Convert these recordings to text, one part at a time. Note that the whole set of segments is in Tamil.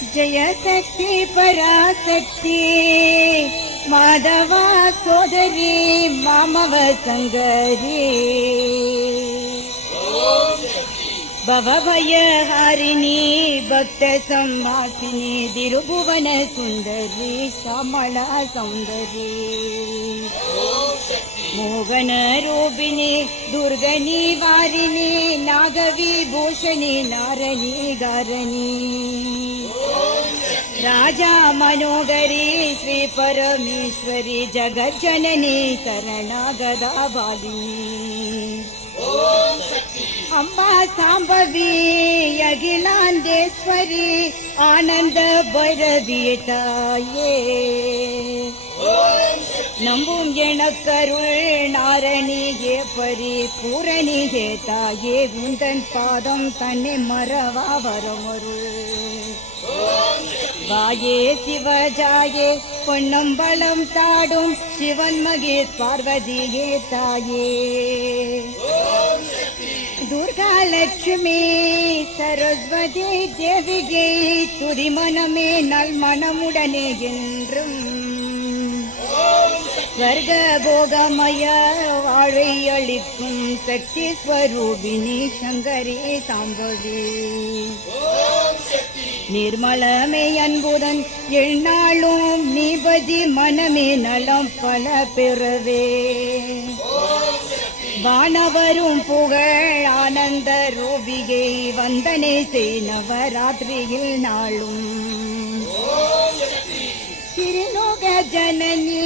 जय शक्ति पराशक्ति माधवा सोदरी मामव संगरी भवभयहारिणी भक्त सम्मासिनी दिरुभुवन सुंदरी श्यामला सौंदरी मोहन रूपिणी दुर्गनी वारिणी नागविभूषणी नारणी गारणी राजा मनोगरी श्री परमेश्वरी जगज्जननी शरणागदा बालिनी अम्बा सांबवी अखिलांडेश्वरी आनंद भैरवी ताये नंबुम எனக்கருள் நாரணியே பரிபூரணியே தாயே உந்தன் பாதம் தன்னை மறவா வரமருள் வாயே சிவஜாயே பொன்னம்பலம் தாடும் சிவன் மகே பார்வதியே தாயே दुर्गा लक्ष्मी सरस्वती देविगे तुरी मनमे नल मनमुडने என்றும் स्वर्ग भोगमय वाழை அளிக்கும் சக்தி ஸ்வரூபிணி சங்கரி சாம்பவி निर्मलमे अன்புடன் எந்நாளும் நீபதி மனமே நலம் பல பெறவே வானவரும் புகழ் ஆனந்த ரூபிகை வந்தனை செய் நவராத்திரியில் நாளும் திருலோக ஜனனி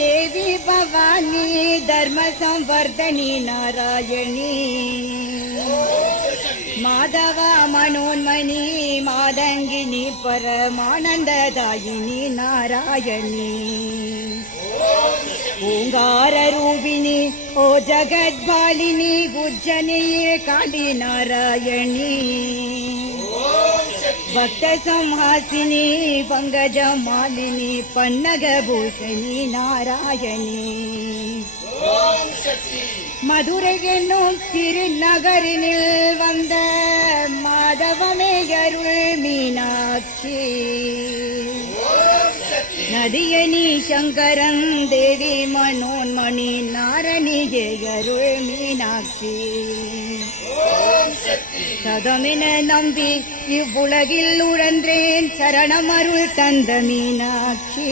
தேவி பவானி தர்ம சம்வர்தனி நாராயணி மாதவா மனோன்மணி மாதங்கினி பரமானந்ததாயினி நாராயணி ओंकार रूपिणी ओ जगद्बालिनी गुज्जनी काली नारायणी भक्त संहासिनी पंकज मालिनी पन्नग भूषणी नारायणी मधुरै என்னும் திருநகரினில் வந்த மாதவமே அருள் மீனாட்சி நதியனி சங்கரன் தேவி மனோன்மணி நாரணியே அருள் மீனாட்சி சதமென நம்பி இவ்வுலகில் உழன்றேன் சரணம் அருள் தந்த மீனாட்சி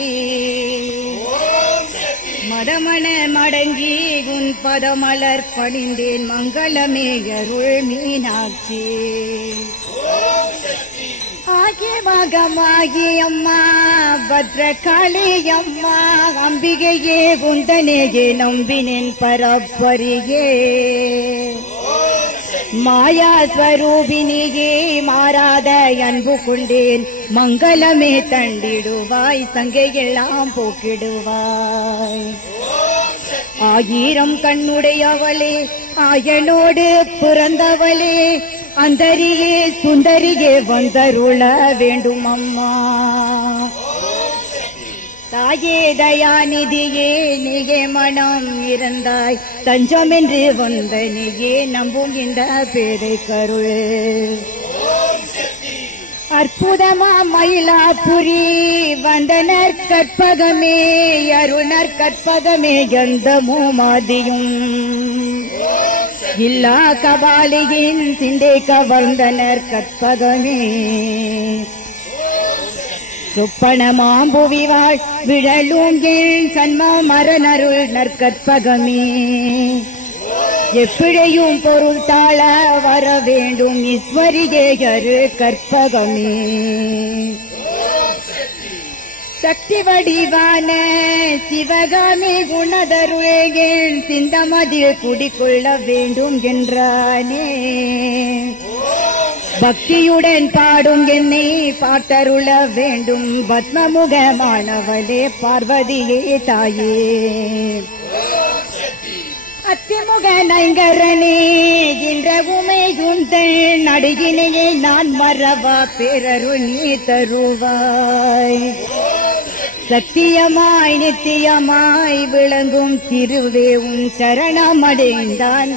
மதமன மடங்கி உன் பதமலர் பணிந்தேன் மங்களமே அருள் மீனாட்சி आगे भागमागी अम्मा भद्रकाली अम्मा अंबिगे गुंदनेगे नंबिनेन परपरिगे माया स्वरूपिणिगे माराद अன்பு கொண்டேன் मंगलमे தண்டிடுவாய் சங்கையெல்லாம் போக்கிடுவாய் ஆயிரம் கண்ணுடையவளே ஆயனோடு பிறந்தவளே அந்தரியே சுந்தரியே வந்தருள வேண்டும் அம்மா தாயே தயாநிதியே நீயே மனம் இருந்தாய் தஞ்சமென்று வந்த நீயே நம்பும் இந்த பேரை கருள் அற்புதமா மயிலாபுரி வந்தனர் கற்பகமே அருணர் கற்பகமே கந்தமும் மாதியும் இல்லா கபாலியின் சிந்தை கவர்ந்தனர் கற்பகமே சொப்பன மாம்புவிவாள் விழலூங்கில் சன்ம மரனருள் நற்கற்பகமே எப்பிழையும் பொருள் தாழ வர வேண்டும் ஈஸ்வரியே அரு கற்பகமே சக்தி வடிவான சிவகாமி குணதருள் சிந்தமதில் குடிக்கொள்ள வேண்டும் என்றானே பக்தியுடன் பாடும் என்னை பாட்டருள வேண்டும் பத்மமுகமானவளே பார்வதியே தாயே அத்திமுக நைங்கரனே என்ற உமை குந்தள் நடுகினையே நான் மறவா பேரருள் நீ தருவாய் சத்தியமாய் நித்தியமாய் விளங்கும் திருவே உன் சரணமடைந்தான்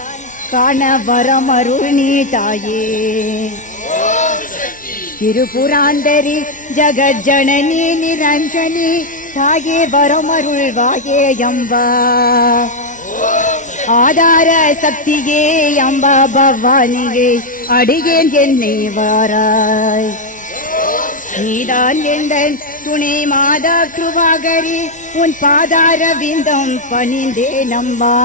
காண வரமருள் நீ தாயே திருபுராந்தரி ஜகஜனனி நிரஞ்சனி தாயே வரமருள்வாயே அம்பா ஆதார சக்தியே அம்பா பவானியே அடியேன் என்னை வாராய் நீதான் எந்தன் துணை மாதா கிருபாகரி உன் பாதார விந்தம் பணிந்தே நம்பா